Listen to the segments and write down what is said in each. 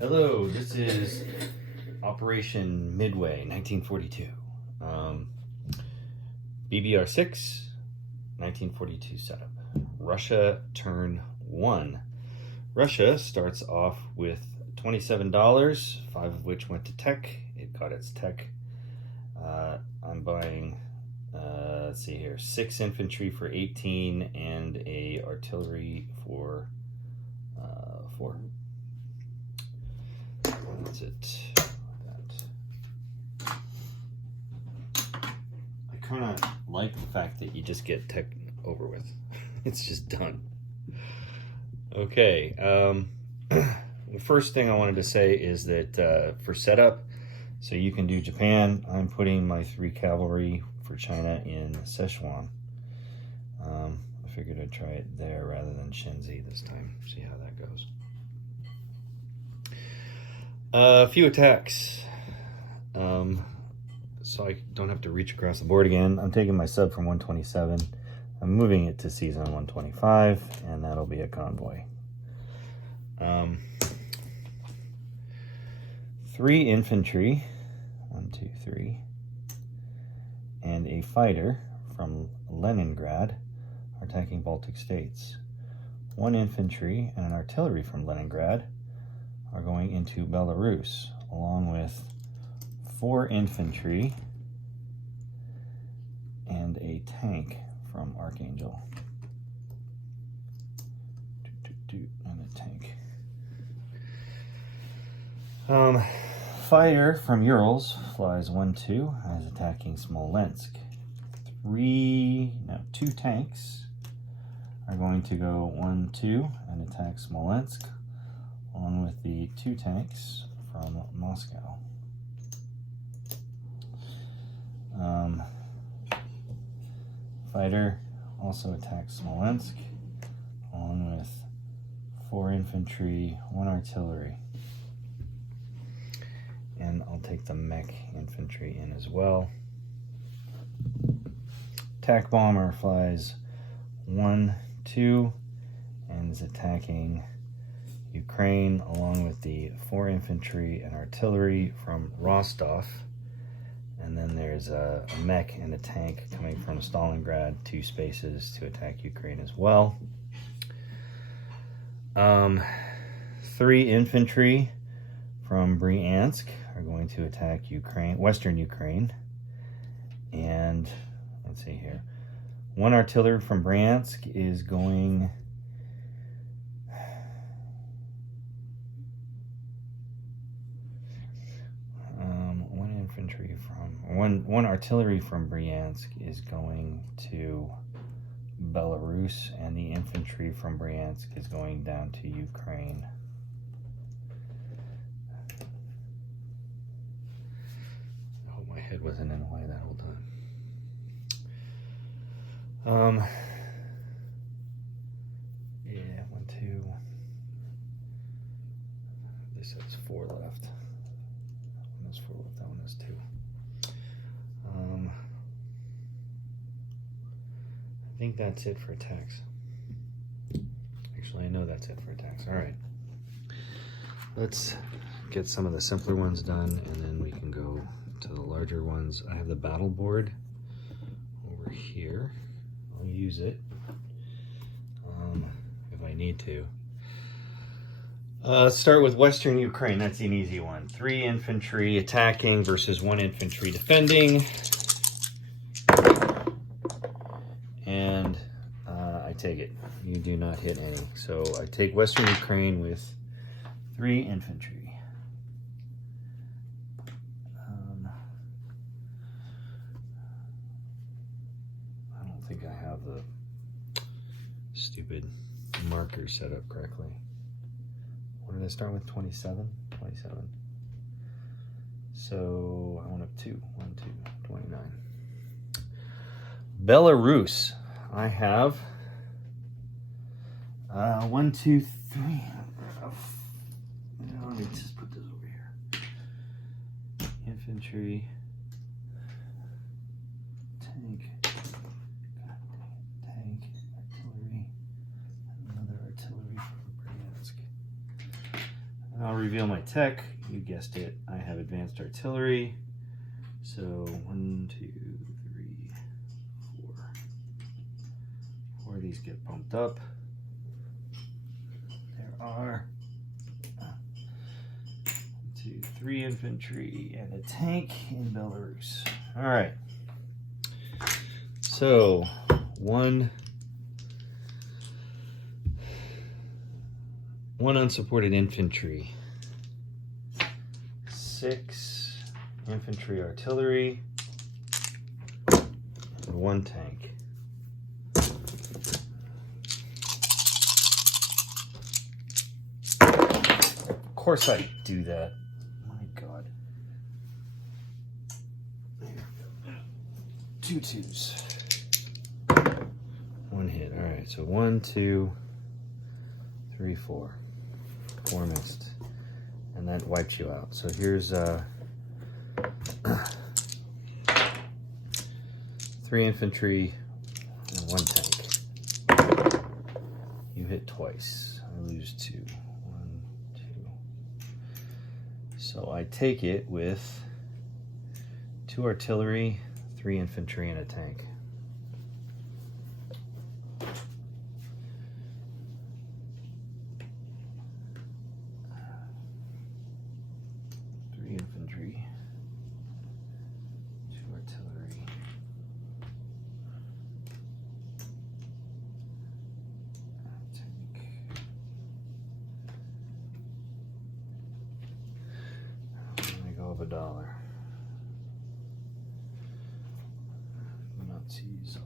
Hello, this is Operation Midway, 1942. BBR-6, 1942 setup. Russia turn 1. Russia starts off with $27, 5 of which went to tech. It got its tech. I'm buying, let's see here, 6 infantry for 18 and a artillery for 4. That's it. I kind of like the fact that you just get tech over with. It's just done. Okay. The first thing I wanted to say is that for setup, so you can do Japan, I'm putting my 3 cavalry for China in Sichuan. I figured I'd try it there rather than Shenzi this time. See how that goes. A few attacks, so I don't have to reach across the board again. I'm taking my sub from 127. I'm moving it to season 125, and that'll be a convoy. 3 infantry, 1, 2, 3, and a fighter from Leningrad are attacking Baltic states. 1 infantry and an artillery from Leningrad are going into Belarus, along with 4 infantry and a tank from Archangel. And a tank. Fighter from Urals flies 1-2 as attacking Smolensk. 2 tanks are going to go 1-2 and attack Smolensk, along with the 2 tanks from Moscow. Fighter also attacks Smolensk, along with 4 infantry, 1 artillery. And I'll take the mech infantry in as well. Attack bomber flies 1-2 and is attacking Ukraine, along with the 4 infantry and artillery from Rostov. And then there's a mech and a tank coming from Stalingrad, 2 spaces to attack Ukraine as well. 3 infantry from Bryansk are going to attack Ukraine, Western Ukraine. And let's see here. 1 artillery from Bryansk is going... One artillery from Bryansk is going to Belarus, and the infantry from Bryansk is going down to Ukraine. I hope my head wasn't in the way that whole time. Yeah, 1, 2. This has 4 left. That one has 4 left. That one has 2. I think that's it for attacks. Actually, I know that's it for attacks. All right. Let's get some of the simpler ones done, and then we can go to the larger ones. I have the battle board over here. I'll use it if I need to. Let's start with Western Ukraine. That's an easy one. 3 infantry attacking versus 1 infantry defending. And I take it. You do not hit any. So I take Western Ukraine with 3 infantry. I don't think I have the stupid markers set up correctly. What did I start with? 27? 27. So I went up 2. 1, 2, 29. Belarus. I have 1, 2, 3. Let me just put this over here. Infantry. Tank. Tank. Artillery. Another artillery from Bryansk. I'll reveal my tech. You guessed it. I have advanced artillery. So 1, 2, 3, 4. 4 of these get bumped up. There are 1, 2, 3 infantry and a tank in Belarus. All right. So one unsupported infantry, 6 infantry artillery, and 1 tank. Of course I do that. My God. There we go. 2 2s. 1 hit. All right, so 1, 2, 3, 4. 4 missed. And that wipes you out. So here's 3 infantry and 1 tank. You hit twice. I lose 2. 1, 2. So I take it with 2 artillery, 3 infantry, and a tank. Infantry, 2 artillery, tank. Let me go up $1. Nazis are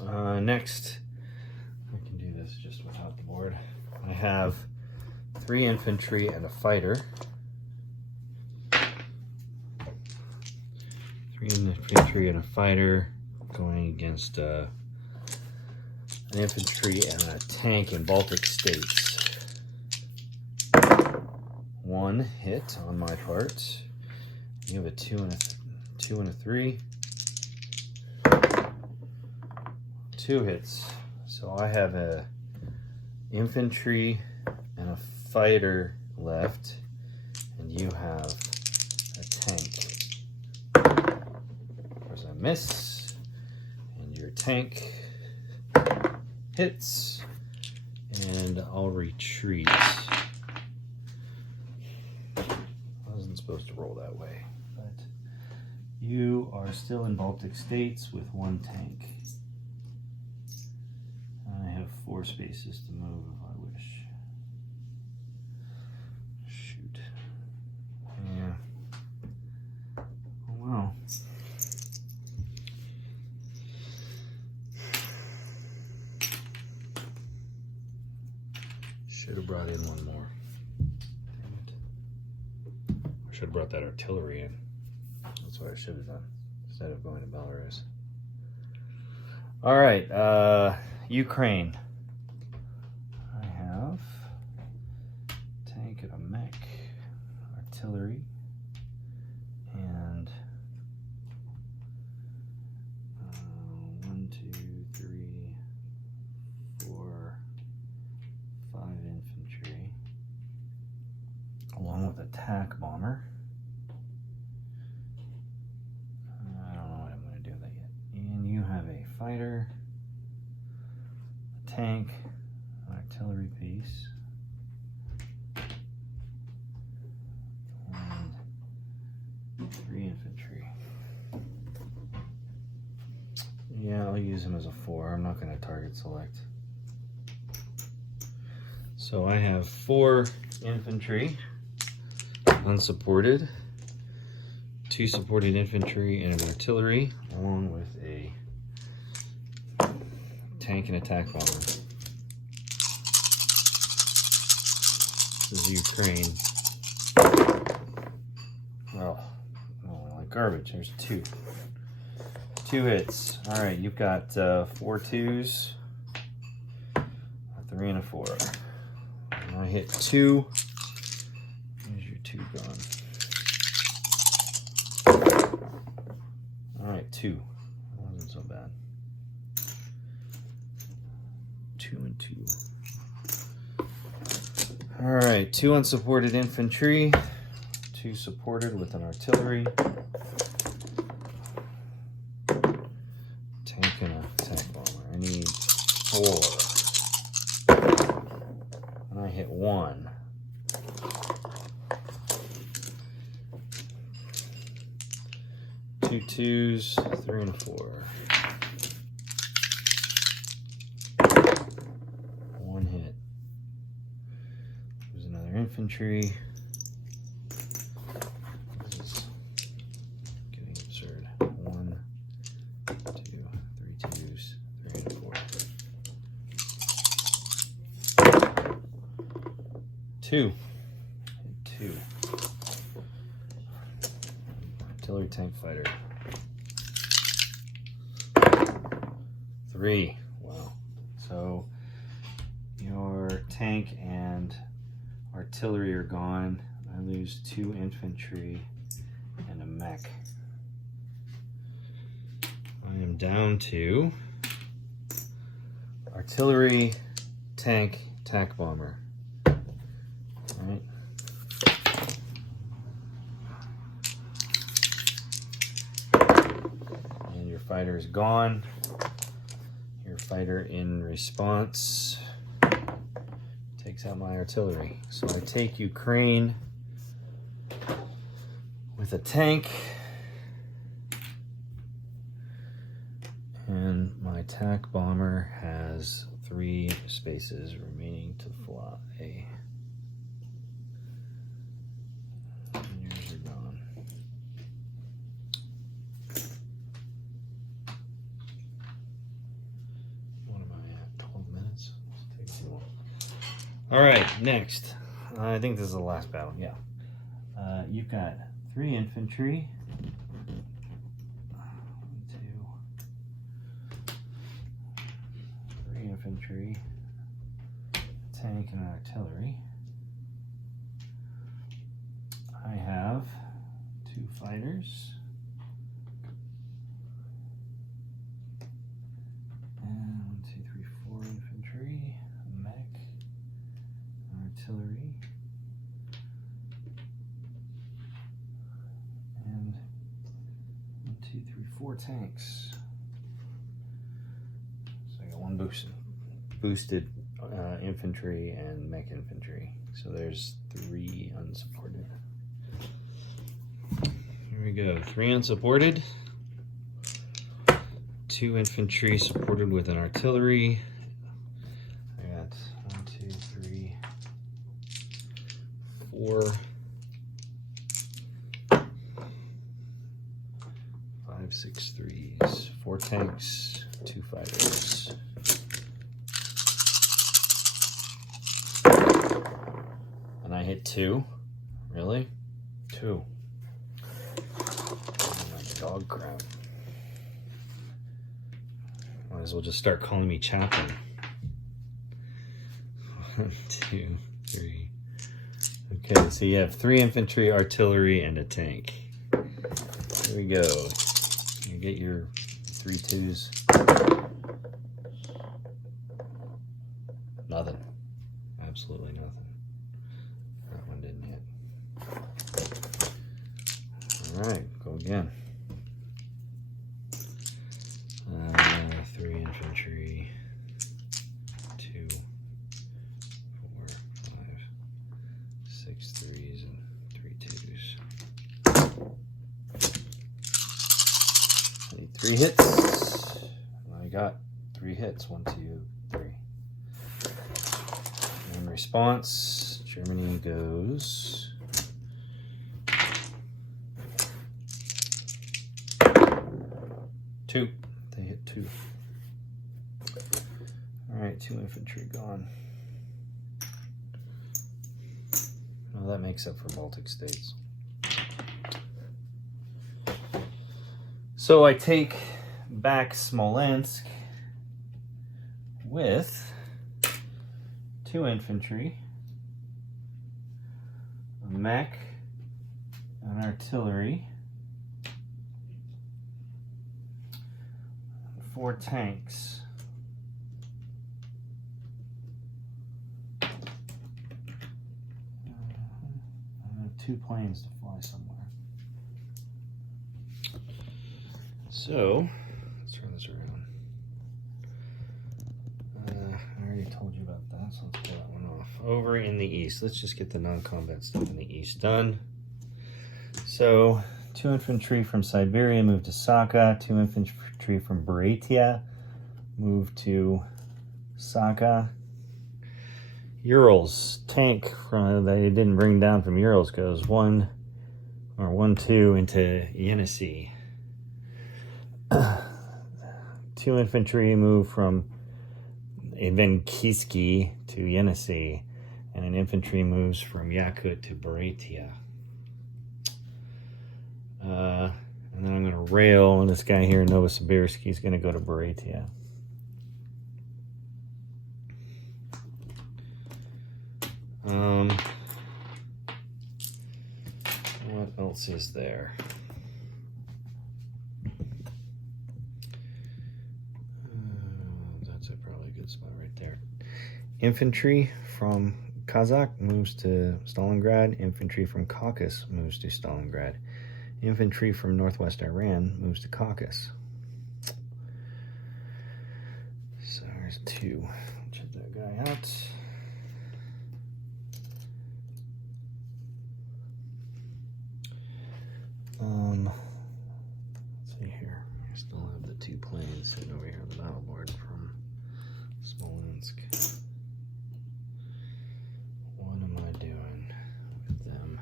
gone. Next. Just without the board. I have 3 infantry and a fighter. 3 infantry and a fighter going against an infantry and a tank in Baltic states. 1 hit on my part. You have a 2 and a 3. 2 hits. So I have a infantry and a fighter left, and you have a tank. Of course I miss, and your tank hits, and I'll retreat. I wasn't supposed to roll that way, but you are still in Baltic states with 1 tank. I have 4 spaces to move if I wish. Shoot. Yeah. Oh well. Should have brought in 1 more. Damn it. I should have brought that artillery in. That's what I should have done instead of going to Belarus. All right. Ukraine. I have tank and a mech, artillery, and 1, 2, 3, 4, 5 infantry, along with a tack bomber. I don't know what I'm going to do with that yet. And you have a fighter, tank, an artillery piece, and 3 infantry. Yeah, I'll use him as a 4. I'm not going to target select. So I have 4 infantry, unsupported, 2 supported infantry, and an artillery, along with a tank and attack bomber. This is Ukraine. Oh, like garbage. There's 2. 2 hits. All right, you've got 4 2s, a 3 and a 4. And I hit 2. Here's your 2 gone. All right, 2. That wasn't so bad. 2 and 2. All right, 2 unsupported infantry, 2 supported with an artillery, tank and a tank bomber. I need 4. And I hit 1. 2 2s, 3 and a 4. 1 hit. There's another infantry. This is getting absurd. 1, 2, 3 2s, 3 and a 4. 2. 2. Artillery tank fighter. 3. Wow. So your tank and artillery are gone. I lose 2 infantry and a mech. I am down to artillery, tank, tac bomber. All right. And your fighter is gone. Your fighter in response takes out my artillery. So I take Ukraine with a tank, and my tac bomber has 3 spaces remaining to fly. And yours are gone. What am I at? 12 minutes? Take too long. All right, next. I think this is the last battle. Yeah. You've got 3 infantry. 1, 2, 3 infantry, tank, and artillery. I have 2 fighters. And 1, 2, 3, 4 infantry, a mech, artillery, and 1, 2, 3, 4 tanks. So I got 1 boosted infantry and mech infantry. So there's 3 unsupported. Here we go. 3 unsupported. 2 infantry supported with an artillery. I got 1, 2, 3, 4, 5, 6 threes. 4 tanks, 2 fighters. And I hit 2. Really? 2. Oh, my dog crap. Might as well just start calling me Chaplain. 1, 2, 3. Okay, so you have 3 infantry, artillery, and a tank. Here we go. You get your 3 2s. Nothing. Absolutely nothing. That one didn't hit. All right, go again. 3 infantry, 2, 4, 5, 6 threes, and 3 twos. I need 3 hits. I got 3 hits. 1, 2, 3. In response, Germany goes 2. They hit 2. All right, 2 infantry gone. Well, that makes up for Baltic states. So I take back Smolensk with 2 infantry, a mech, an artillery, 4 tanks, 2 planes to fly somewhere. So, let's turn this around. I already told you about that, so let's pull that one off. Over in the east, let's just get the non-combat stuff in the east done. So, 2 infantry from Siberia moved to Saka. 2 infantry from Buryatia moved to Saka. Urals tank from they didn't bring down from Urals goes 1-2 into Yenisei. 2 infantry move from Ivankiski to Yenisei, and an infantry moves from Yakut to Buryatia. And then I'm going to rail, and this guy here, Novosibirsk, is going to go to Buryatia. What else is there? That's probably a good spot right there. Infantry from Kazakh moves to Stalingrad. Infantry from Caucasus moves to Stalingrad. Infantry from northwest Iran moves to Caucasus. So there's 2. Check that guy out. Let's see here. I still have the 2 planes sitting over here on the battle board from Smolensk. What am I doing with them?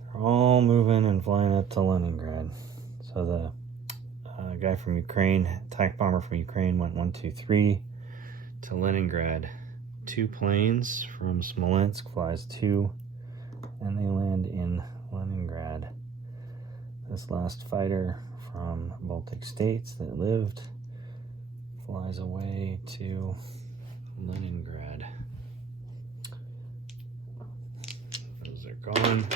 They're all moving and flying up to Leningrad. So the guy from Ukraine, attack bomber from Ukraine, went 1, 2, 3 to Leningrad. 2 planes from Smolensk flies 2, and they land in Leningrad. This last fighter from Baltic states that lived flies away to Leningrad. Those are gone.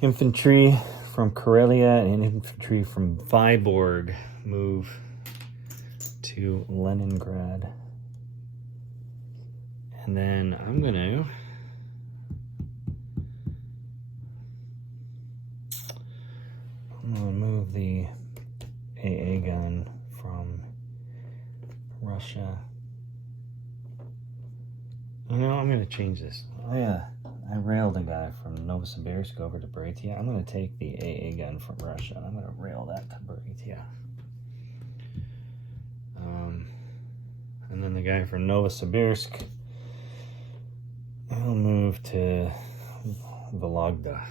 Infantry from Karelia and infantry from Vyborg move to Leningrad. And then I'm going to move the AA gun from Russia. You know, I'm going to change this. I railed a guy from Novosibirsk over to Buryatia. I'm going to take the AA gun from Russia. I'm going to rail that to Buryatia. And then the guy from Novosibirsk, he'll move to Vologda.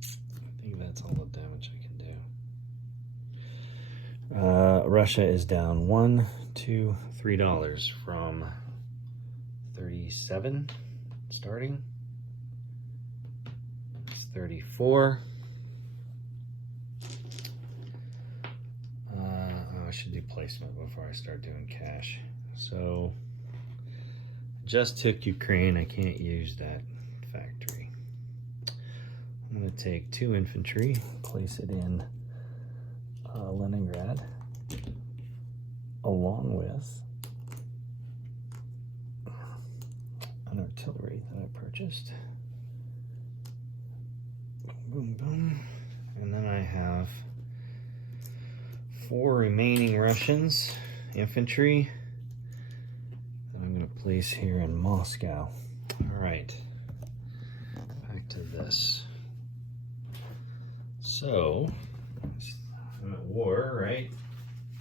I think that's all the damage I can do. Russia is down $1, $2, $3 from 37 starting. It's 34. I should do placement before I start doing cash. So just took Ukraine. I can't use that factory. I'm going to take 2 infantry, place it in Leningrad, along with an artillery that I purchased. Boom, boom, boom. And then I have 4 remaining Russians, infantry, that I'm going to place here in Moscow. All right, back to this. So, I'm at war, right?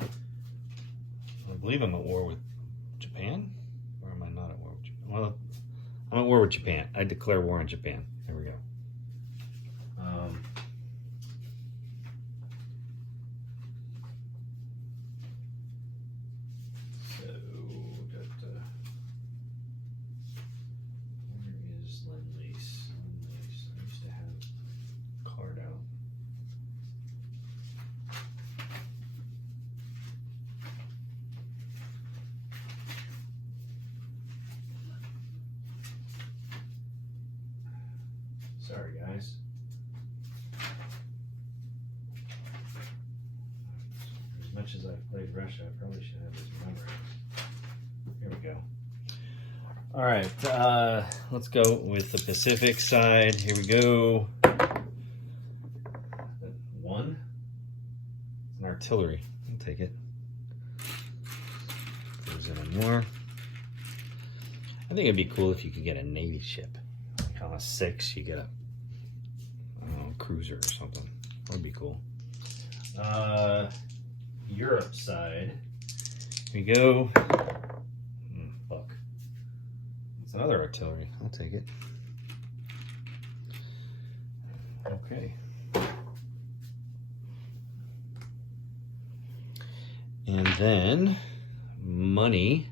I believe I'm at war with Japan? Or am I not at war with Japan? Well, I'm at war with Japan. I declare war on Japan. There we go. Where is Lend-Lease? Lend-Lease. I used to have a card out. Sorry, guys. much as I've played Russia, I probably should have this remembered. Here we go. All right, let's go with the Pacific side. Here we go. 1. It's an artillery. I'll take it. Goes in more. I think it'd be cool if you could get a Navy ship. Like on a 6, you get a, I don't know, cruiser or something. That would be cool. Europe side. Here we go. Fuck. It's another artillery. I'll take it. Okay. And then money.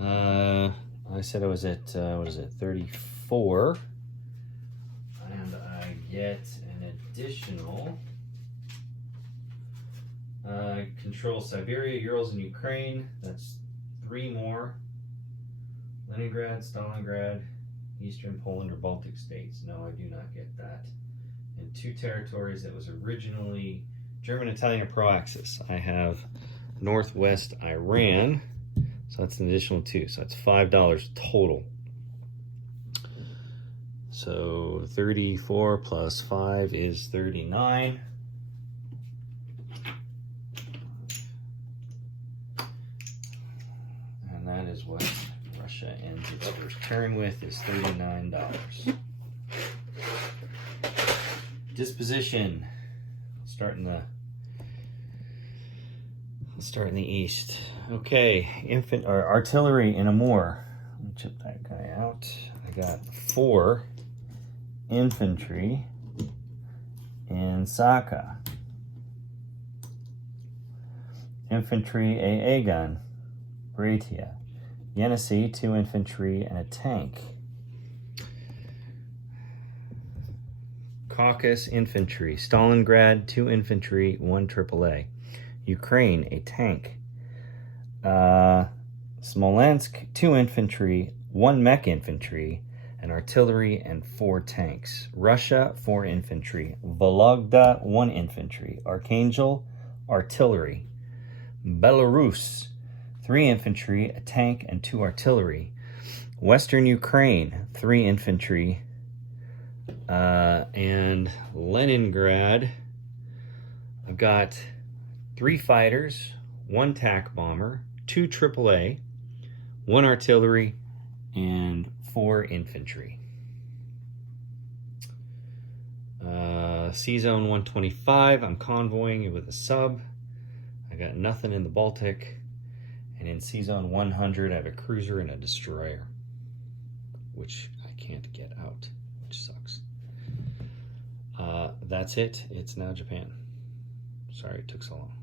I said I was at what is it, 34, and I get an additional control Siberia, Urals, and Ukraine. That's 3 more. Leningrad, Stalingrad, Eastern Poland, or Baltic states. No, I do not get that. And 2 territories that was originally German, Italian, or Pro-Axis. I have Northwest Iran. So that's an additional 2. So that's $5 total. So 34 plus 5 is 39. And that is what Russia ends its first turn with, is $39. Disposition. Start in the east. Okay, artillery in Amur. Let me chip that guy out. I got 4 infantry in Saka. Infantry AA gun, Bratia. Yenisei, 2 infantry and a tank. Caucasus infantry. Stalingrad, 2 infantry, 1 AAA. Ukraine, a tank. Smolensk, 2 infantry, 1 mech infantry, an artillery, and 4 tanks. Russia, 4 infantry. Vologda, 1 infantry. Archangel, artillery. Belarus, 3 infantry, a tank, and 2 artillery. Western Ukraine, 3 infantry. And Leningrad, I've got 3 fighters, 1 TAC bomber, 2 AAA, 1 artillery, and 4 infantry. C-Zone 125, I'm convoying it with a sub. I got nothing in the Baltic. And in C-Zone 100, I have a cruiser and a destroyer, which I can't get out, which sucks. That's it. It's now Japan. Sorry it took so long.